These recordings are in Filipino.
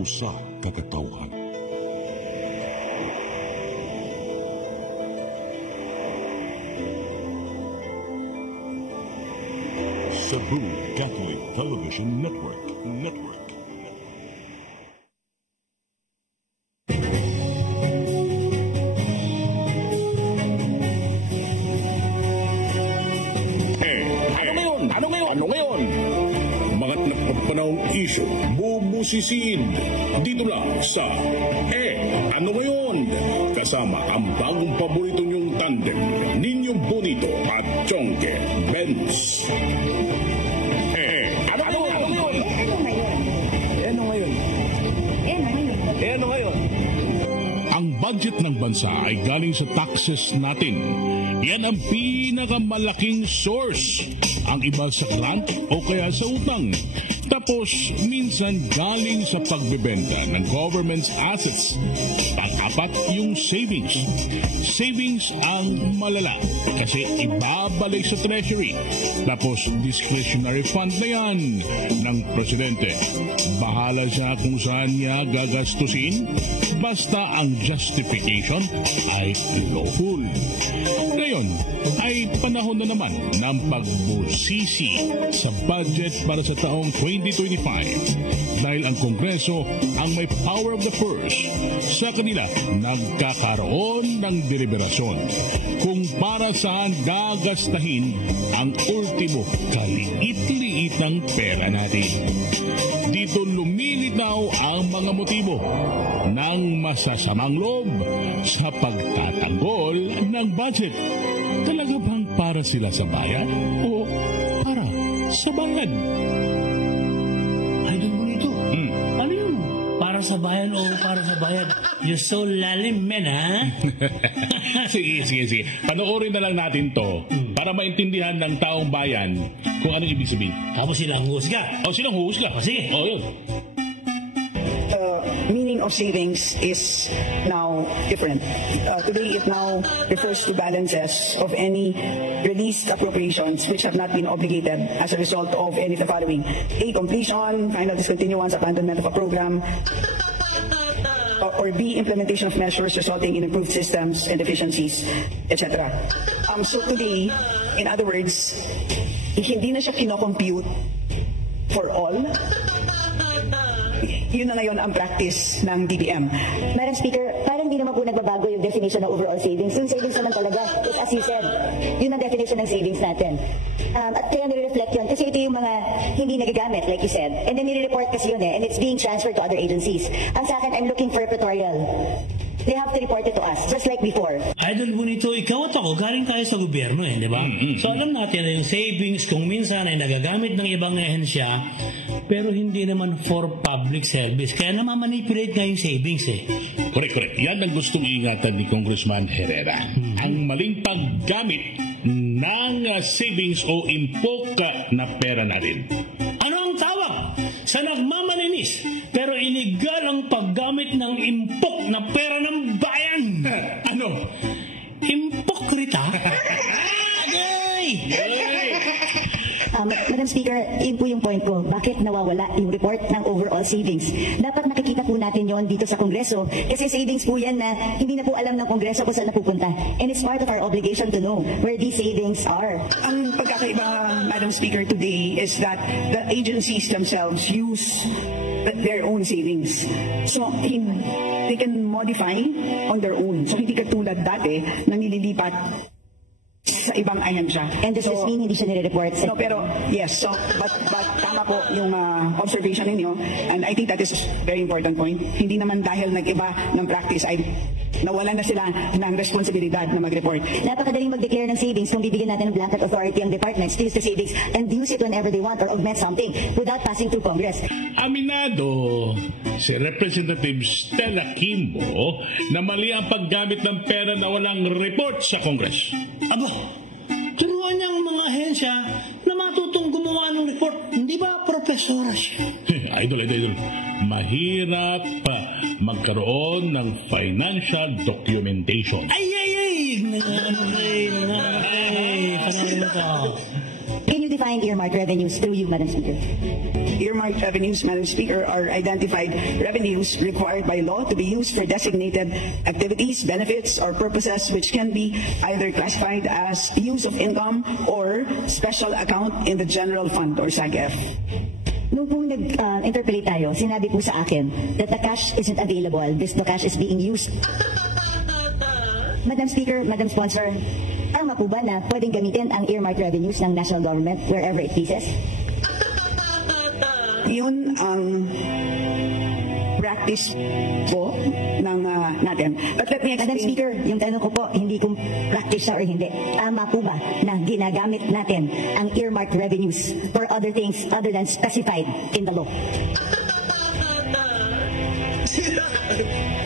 usa ka katawhan. Cebu Catholic Television Network. Ano ngayon? Mga nagpapanahong issue, bubusisiin. Dito lang sa Ano Ngayon? Kasama ang bagong paborito niyong tandem, Niño Bonito at Chonke Benz. Ano ngayon? Ang budget ng bansa ay galing sa taxes natin. Yan ang pinakamalaking source. Ang iba sa grant o kaya sa utang. Tapos, minsan galing sa pagbebenta ng government's assets. Pang-apat yung savings. Savings ang malala kasi ibabalik sa treasury. Tapos, discretionary fund na yan ng presidente. Bahala siya kung saan niya gagastusin. Basta ang justification ay lawful. Ngayon ay panahon na naman ng pagbusisi sa budget para sa taong 2025 dahil ang Kongreso ang may power of the purse. Sa kanila, nagkakaroon ng deliberasyon kung para saan gagastahin ang ultimo kaliit-liit ng pera natin. Dito lumilitaw ang mga motibo ng masasamang loob sa pagtatanggol ng budget. Talaga bang para sila sa bayan o para sa bayan? Idol mo nito. Ano yun? Para sa bayan o para sa bayan? You're so lalim, men, ha? Sige. Panoorin na lang natin to para maintindihan ng taong bayan kung anong ibig sabihin. Tapos silang husga. Silang husga. Sige. Yun. Meaning of savings is now different. Today, it now refers to balances of any released appropriations which have not been obligated as a result of any of the following: A, completion, final discontinuance, abandonment of a program, or B, implementation of measures resulting in improved systems and efficiencies, etc. So today, in other words, hindi na siya kinocompute for all. Yun na ngayon ang practice ng DBM. Madam Speaker, parang di naman po nagbabago yung definition ng overall savings. Yung savings naman talaga, is as you said, yun ang definition ng savings natin. At kaya nire-reflect yun, kasi ito yung mga hindi nagagamit, like you said. And then nire-report kasi yun and it's being transferred to other agencies. Ang sa akin, I'm looking for a tutorial. They have to report it to us, just like before. Idol Bonito, ikaw at ako, galing tayo sa gobyerno di ba? So alam natin na yung savings kung minsan ay nagagamit ng ibang ahensya, pero hindi naman for public service. Kaya namamanipulate nga yung savings Correct. Yan ang gustong ingatan ni Congressman Herrera. Ang maling paggamit ng savings o impok na pera natin. Ano ang tawag sa nagmamalinis pero illegal ang paggamit ng impok na pera ng bayan? Ano? Impokrita? Madam Speaker, yun po yung point ko. Bakit nawawala yung report ng overall savings? Dapat nakikita po natin yon dito sa Kongreso kasi savings po yan na hindi na po alam ng Kongreso kung saan napupunta. And it's part of our obligation to know where these savings are. Ang pagkakaiba, Madam Speaker, today is that the agencies themselves use their own savings. So, they can modify on their own. So, hindi katulad dati na nililipat sa ibang ahensya. And does this mean hindi siya nire-report? No, pero yes. So, but tama po yung observation ninyo, and I think that is a very important point. Hindi naman dahil nag-iba ng practice ay nawalan na sila ng responsibilidad na mag-report. Napakadaling mag-declare ng savings kung bibigyan natin ng blanket authority ang departments to use the savings and use it whenever they want or augment something without passing through Congress. Aminado si Representative Stella Kimbo na mali ang paggamit ng pera na walang report sa Congress. Aba, turuan niya ang mga ahensya na matutong gumawa ng report. Hindi ba, Professor? Idol. Mahirap magkaroon ng financial documentation. Ay! Panalo ka. Can you define earmarked revenues through you, Madam Speaker. Earmarked revenues, Madam Speaker, are identified revenues required by law to be used for designated activities, benefits, or purposes which can be either classified as use of income or special account in the general fund or SAGF. Nung pong nag-interpolate tayo, sinabi po sa akin that the cash isn't available, the cash is being used. Madam Speaker, Madam Sponsor, tama po ba na pwedeng gamitin ang earmarked revenues ng national government wherever it pleases? Yun ang practice po ng natin. But let me Madam explain. Speaker, yung tanong ko po, hindi kung practice siya or hindi. Tama po ba na ginagamit natin ang earmarked revenues for other things other than specified in the law?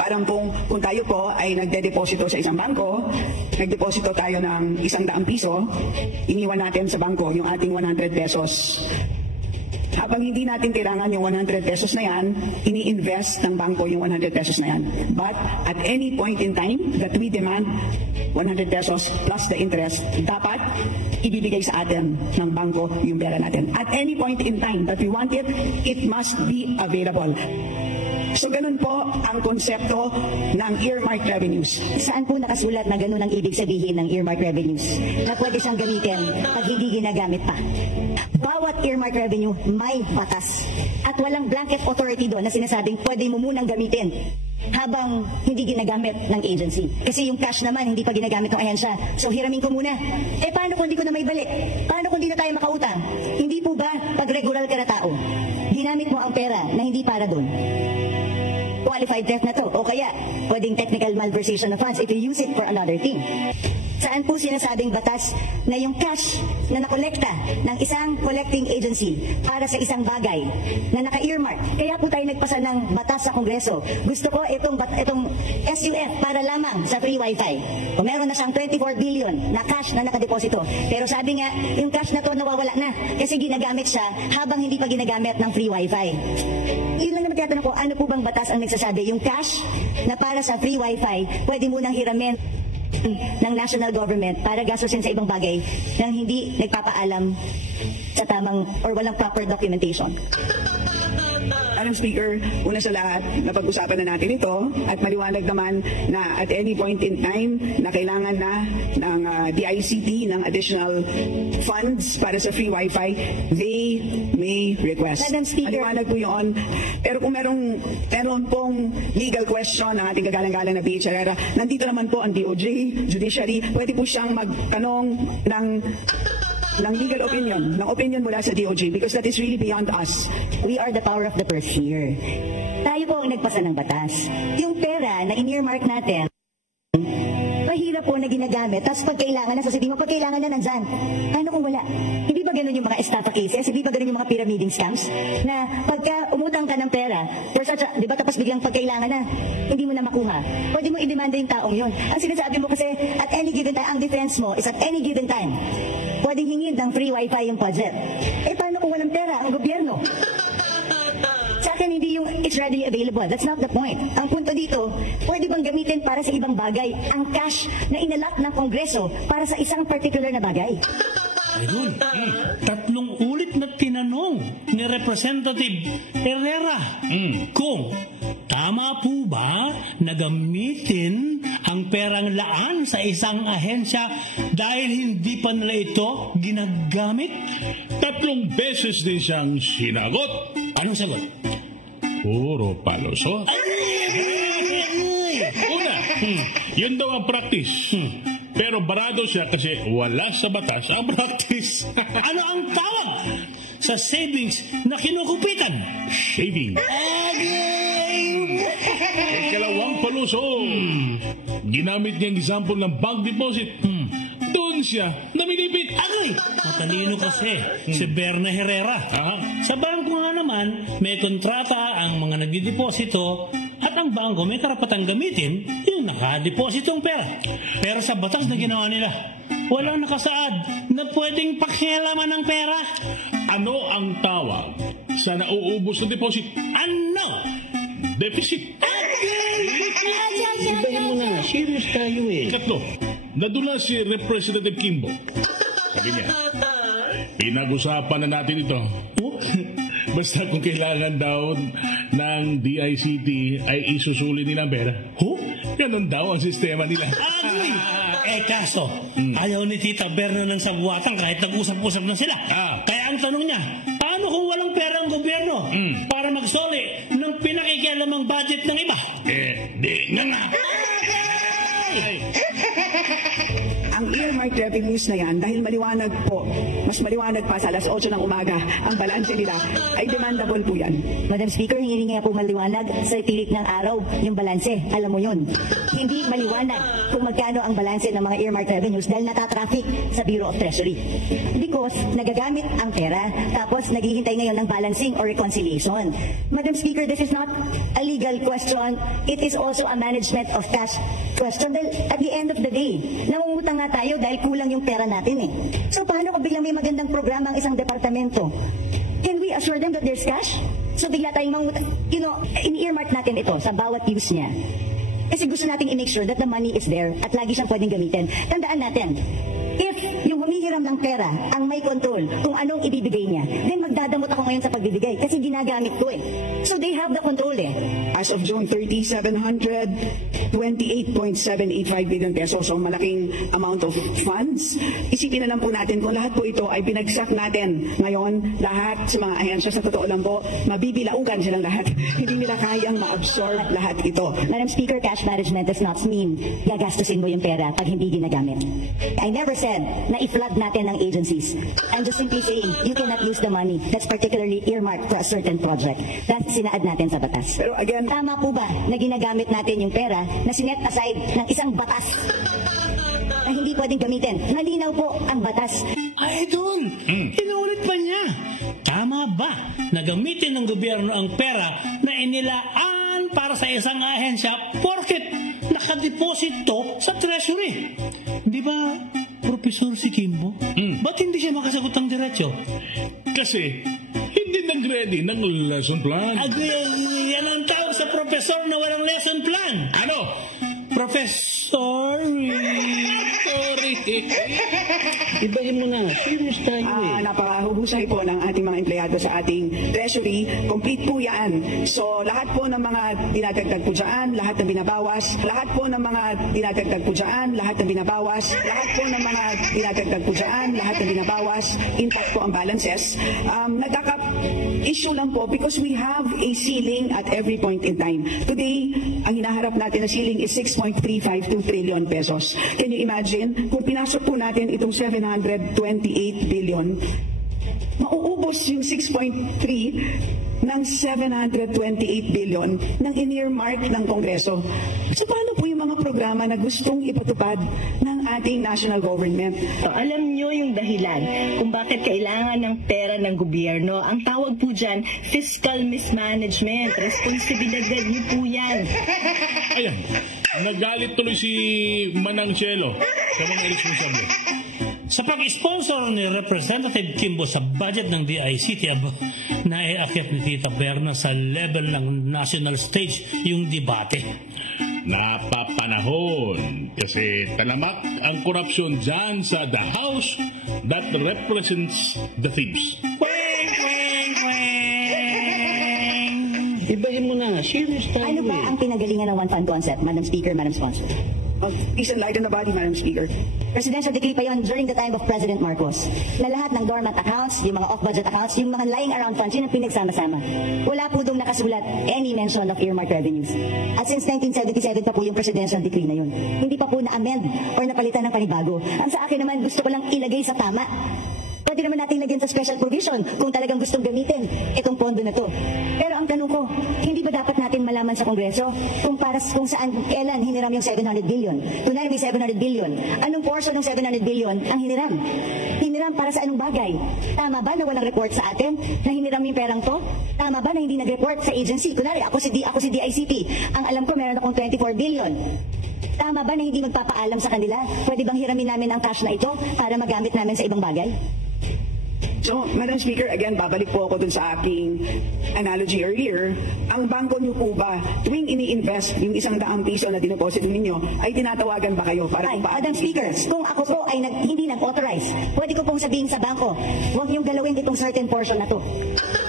Parang kung tayo po ay nagde-deposito sa isang bangko, nagdeposito tayo ng 100 piso, iniwan natin sa bangko yung ating 100 pesos. Habang hindi natin kailangan yung 100 pesos na yan, ini-invest ng bangko yung 100 pesos na yan. But at any point in time that we demand 100 pesos plus the interest, dapat ibibigay sa atin ng bangko yung pera natin. At any point in time that we want it, it must be available. So ganun po ang konsepto ng earmarked revenues. Saan po nakasulat na ganun ang ibig sabihin ng earmarked revenues? Na pwede siyang gamitin pag hindi ginagamit pa. Bawat earmarked revenue may batas. At walang blanket authority doon na sinasabing pwede mo munang gamitin habang hindi ginagamit ng agency. Kasi yung cash naman hindi pa ginagamit ng ahensya. So hiramin ko muna. Paano kung hindi ko na may balik? Paano kung hindi na tayo makautang? Hindi po ba pag regular ka na tao, ginamit mo ang pera na hindi para doon? Qualified theft na to. O kaya, pwedeng technical malversation of funds if you use it for another thing. Saan po sinasabing batas na yung cash na nakolekta ng isang collecting agency para sa isang bagay na naka-earmark? Kaya po tayo nagpasa ng batas sa Kongreso. Gusto ko itong SUF para lamang sa free wifi. O meron na siyang 24 billion na cash na nakadeposito. Pero sabi nga, yung cash na to nawawala na kasi ginagamit siya habang hindi pa ginagamit ng free wifi. Yun lang naman tinatanong ko, ano po bang batas ang nagsasabi? Yung cash na para sa free wifi, pwede munang hiramin ng national government para gastusin sa ibang bagay nang hindi nagpapaalam sa tamang or walang proper documentation. Madam Speaker, una sa lahat, napag-usapan na natin ito at maliwanag naman na at any point in time na kailangan na ng DICT ng additional funds para sa free wifi, they may request. Madam Speaker. Maliwanag po yun. Pero kung meron pong legal question ng ating kagalang-galang na PH Herrera, nandito naman po ang DOJ, Judiciary, pwede po siyang magtanong ng legal opinion, ng opinion mula sa DOJ because that is really beyond us. We are the power of the purse here. Tayo po ang nagpasa ng batas. Yung pera na in-earmark natin, mahirap po na ginagamit. Tapos pag kailangan na, sasabihin mo, pag kailangan na, nandyan. Ano kung wala? Hindi ba ganun yung mga estafa cases? Hindi ba ganun yung mga pyramiding scams? Na pagka umutang ka ng pera, for such a, di ba, tapos biglang pag kailangan na, hindi mo na makuha. Pwede mo i-demanda yung taong yun. Ang sinasabi mo kasi, at any given time, ang defense mo is at any given time, pwedeng hingin ng free wifi yung budget. Paano kung walang pera ang gobyerno? Sa akin, hindi yung it's readily available. That's not the point. Ang punto dito, pwede bang gamitin para sa ibang bagay ang cash na inalak ng Kongreso para sa isang particular na bagay? Ayun, tatlong ulit na tinanong ni Representative Herrera kung tama po ba na gamitin ang perang laan sa isang ahensya dahil hindi pa nila ito ginagamit? 3 beses din siyang sinagot. Anong sagot? Puro palusot. Una, yun daw ang practice. Pero barado siya kasi wala sa batas ang practice. Ano ang tawag sa savings na kinukupitan? Shaving. Ikalawang palusot. Ginamit niya ang example ng bank deposit. Doon siya namilipit. Agay! Matalino kasi si Berna Herrera. Sa bangko nga naman, may kontrata ang mga nagdideposito at ang bangko may karapatang gamitin yung nakadepositong pera. Pero sa batas na ginawa nila, walang nakasaad na pwedeng pakialaman ng pera. Ano ang tawag sa nauubos na deposit? Ano? Deficit. Ibahin mo na, serious tayo eh. Ikatlo, nadula si Representative Kimbo. Sabi niya, Pinag-usapan na natin ito. Basta kung kailangan daw ng DICT ay isusuli nilang pera. Ganun daw ang sistema nila. Kaso, ayaw ni Tita Berna ng sabuatan kahit nag-usap-usap na sila. Kaya ang tanong niya, paano kung walang pera ang gobyerno para magsoli ng pinakikialamang budget ng iba? Di na nga. Ang earmark revenues na yan, dahil maliwanag po, mas maliwanag pa sa alas 8 ng umaga, ang balanse nila ay demandable po yan. Madam Speaker, hindi nga po maliwanag sa tilik ng araw yung balanse. Alam mo yun. Hindi maliwanag kung magkano ang balanse ng mga earmark revenues dahil natatraffic sa Bureau of Treasury. Because nagagamit ang pera tapos naghihintay ngayon ng balancing or reconciliation. Madam Speaker, this is not a legal question. It is also a management of cash question. Dahil at the end of the day, nangungutang nga tayo dahil kulang yung pera natin eh. So paano kung biglang may magandang programa ang isang departamento? Can we assure them that there's cash? So bigla tayong mangutang, in-earmark natin ito sa bawat use niya. Kasi gusto nating i-make sure that the money is there at lagi siyang pwedeng gamitin. Tandaan natin, if yung humihiram ng pera ang may control kung anong ibibigay niya, then magdadamot ako ngayon sa pagbibigay kasi ginagamit ko eh. So they have the control eh. As of June 30, 728.785 billion pesos. So malaking amount of funds. Isipin na lang po natin kung lahat po ito ay binagsak natin ngayon, lahat sa mga ahensya, sa totoo lang po, mabibilaugan silang lahat. Hindi nila kayang ma-absorb lahat ito. Madam Speaker, cash management does not mean gagastusin mo yung pera pag hindi ginagamit. I never said na i-flood natin ang agencies. I'm just simply saying you cannot use the money that's particularly earmarked for a certain project. That's sinaad natin sa batas. Pero again, tama po ba na ginagamit natin yung pera na sinet aside ng isang batas na hindi pwedeng gamitin? Malinaw po ang batas. Idol, inuulit pa niya. Tama ba na gamitin ng gobyerno ang pera na inilaan para sa isang ahensya porket nakadeposito sa treasury? Di ba, Profesor si Kimbo? Ba't hindi siya makasagot ng diretso? Kasi hindi nag-ready ng lesson plan. Yan ang tawag sa profesor na walang lesson plan. Ano? Professor. Sorry. Ibahin mo na. Serious tayo eh. Napakahusay po ng ating mga empleyado sa ating treasury. Complete po yan. So lahat po ng mga dinadagdag po dyan, lahat ng binabawas, lahat po ng mga dinadagdag po dyan, lahat ng binabawas, lahat po ng mga dinadagdag po dyan, lahat ng binabawas, intact po ang balances. Nagkaka-issue lang po because we have a ceiling at every point in time. Today, ang hinaharap natin na ceiling is 6.352 trillion pesos. Can you imagine? Kung pinasok po natin itong 728 billion, mauubos yung 6.3 ng 728 billion ng in-earmark ng Kongreso. So paano po yung mga programa na gustong ipatupad ng ating national government? So, alam nyo yung dahilan kung bakit kailangan ng pera ng gobyerno. Ang tawag po dyan, fiscal mismanagement. Responsibilidad nyo po yan. Ayan, nagalit tuloy si Manang Cielo sa mga responsable. Sa pag-sponsor ni Representative Kimbo sa budget ng DICT, naiakyat ni Tita Berna sa level ng national stage yung debate. Napapanahon kasi talamak ang korupsyon dyan sa the house that represents the thieves. Ibahin mo na. Serious tayo Ano ba ang pinagalingan ng one-fund concept, Madam Speaker, Madam Sponsor? Please enlighten the body, Madam Speaker. Presidential decree pa yon during the time of President Marcos. Na lahat ng dormant accounts, yung mga off-budget accounts, yung mga lying around funds, yun ang pinagsama-sama. Wala po doon nakasulat any mention of earmark revenues. At since 1977 pa po yung presidential decree na yun. Hindi pa po na-amend or napalitan ng panibago. Ang sa akin naman, gusto ko lang ilagay sa tama. Pwede naman natin lagyan sa special provision kung talagang gustong gamitin itong pondo na to. Pero ang tanong ko, hindi ba dapat natin malaman sa Kongreso kung saan, kailan hiniram yung 700 billion? Kunwari may 700 billion. Anong portion ng 700 billion ang hiniram? Hiniram para sa anong bagay? Tama ba na walang report sa atin na hiniram yung perang to? Tama ba na hindi nag-report sa agency? Kunwari, ako si DICT. Ang alam ko, meron akong 24 billion. Tama ba na hindi magpapaalam sa kanila? Pwede bang hiramin namin ang cash na ito para magamit namin sa ibang bagay? So, Madam Speaker, again, babalik po ako dun sa aking analogy earlier. Ang bangko niyo po ba, tuwing ini-invest yung 100 piso na dineposito ninyo, ay tinatawagan ba kayo para Ay, Madam Speaker, kung ako po ay hindi nag-authorize, pwede ko pong sabihin sa bangko, huwag niyong galawin itong certain portion na to.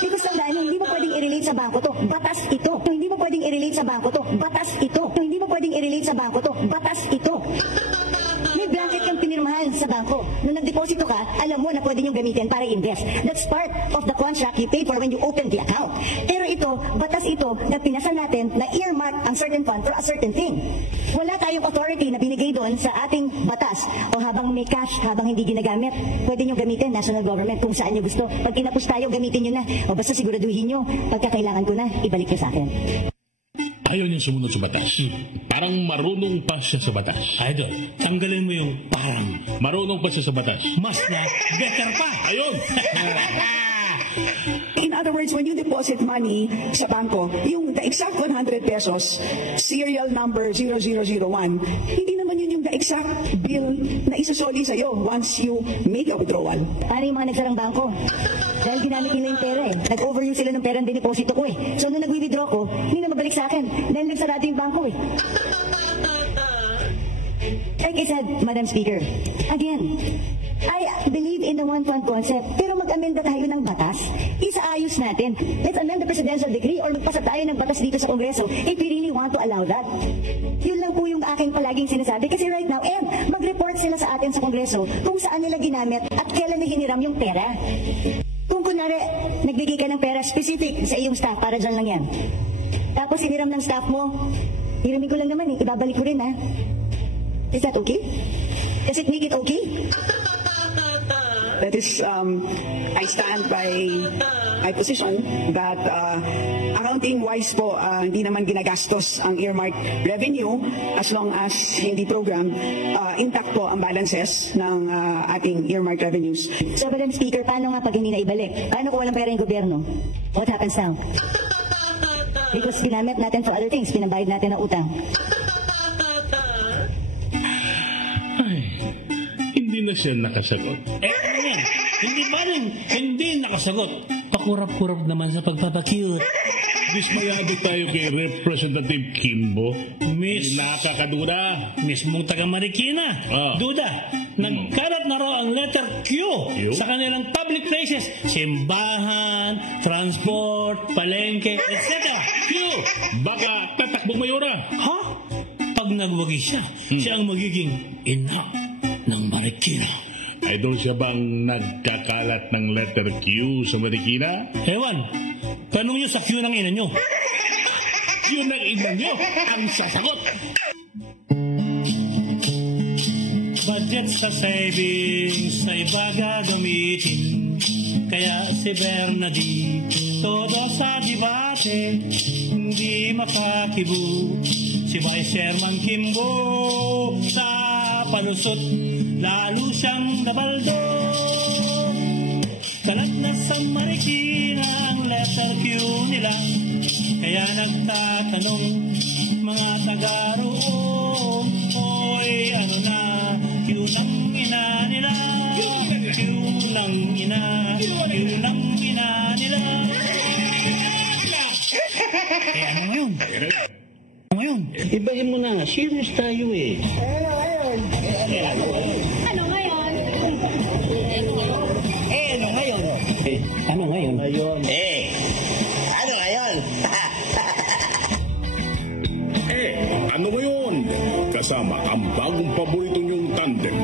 Because tandaan nyo, hindi mo pwedeng i-relate sa bangko to, batas ito. Hindi mo pwedeng i-relate sa bangko to, batas ito. Hindi mo pwedeng i-relate sa bangko to, batas ito. May blanket kang pinirmahan sa bangko. Nung nagdeposito ka, alam mo na pwede niyong gamitin para invest. That's part of the contract you paid for when you opened the account. Pero ito, batas ito na pinasa natin na earmark ang certain fund for a certain thing. Wala tayong authority na binigay doon sa ating batas. O habang may cash, habang hindi ginagamit, pwede niyong gamitin, national government, kung saan niyo gusto. Pag tinapos tayo, gamitin niyo na. O basta siguraduhin niyo, pagka kailangan ko na, ibalik niyo sa akin. Ayaw niya sumunod sa batas. Parang marunong pa siya sa batas. Idol, tanggalin mo yung parang. Marunong pa siya sa batas. Mas na, better pa. Ayun! In other words, when you deposit money sa bangko, yung the exact 100 pesos, serial number 0001, hindi naman yun yung the exact bill na isasoli sa'yo once you make a withdrawal. Paano yung mga nagsarang bangko? Dahil ginamit nila yung pera eh. Nag-overuse sila ng pera ng dineposito ko eh. So nung nag-withdraw ko, hindi na mabalik sa akin. Dahil nagsarado yung bangko eh. Like I said, Madam Speaker, again, I believe in the one fund concept, pero mag-amenda tayo ng batas, isaayos natin. Let's amend the presidential decree or magpasa tayo ng batas dito sa Kongreso if we really want to allow that. Yun lang po yung aking palaging sinasabi. Kasi right now, mag-report sila sa atin sa Kongreso kung saan nila ginamit at kailan nila hiniram yung pera. Kung kunwari, nagbigay ka ng pera specific sa iyong staff, para dyan lang yan. Tapos hiniram ng staff mo, hiramin ko lang naman ibabalik ko rin ha. Is that okay? Does it make it okay? That is, I stand by my position that accounting-wise po, hindi naman ginagastos ang earmark revenue as long as hindi program, intact po ang balances ng ating earmark revenues. So, Madam Speaker, paano nga pag hindi na ibalik? Paano kung walang pera yung gobyerno? What happens now? Because ginamit natin for other things, pinabayad natin ng utang. Hindi na siya nakasagot. Ano yan? Hindi ba rin? Hindi nakasagot. Pakurap-kurap naman sa pagpapacute. Dismayado tayo kay Representative Kimbo. Miss, Nakakaduda. mismong taga Marikina. Duda, nagkalat na raw ang letter Q sa kanilang public places. Simbahan, transport, palengke, etc. Q! Baka tatakbong mayora. Ha? Pag nagwagi siya, siya ang magiging ina ng Marikina. Ay doon siya bang nagkakalat ng letter Q sa Marikina? Ewan, tanong niyo sa Q ng ina niyo. Yun ang ina niyo ang sasagot. Budget sa savings sa iba gagamitin. Kaya si Bernadine toda sa debate hindi mapakibu. Si Vice Chairman Kimbo sa palusot lalo siyang nabaldo. Kalat na sa Marikina ang letter Q nila. Kaya nagtatanong mga taga-roon, oy ano na Q ng ina nila, Q ng ina, Q ng ina nila. Eh ano ngayon? Ngayon, Ibahin mo na, serious tayo eh. Ano ngayon? Ano ngayon? Ano ngayon? Ano ngayon? Ano ngayon? Kasama ang bagong paborito niyong tandem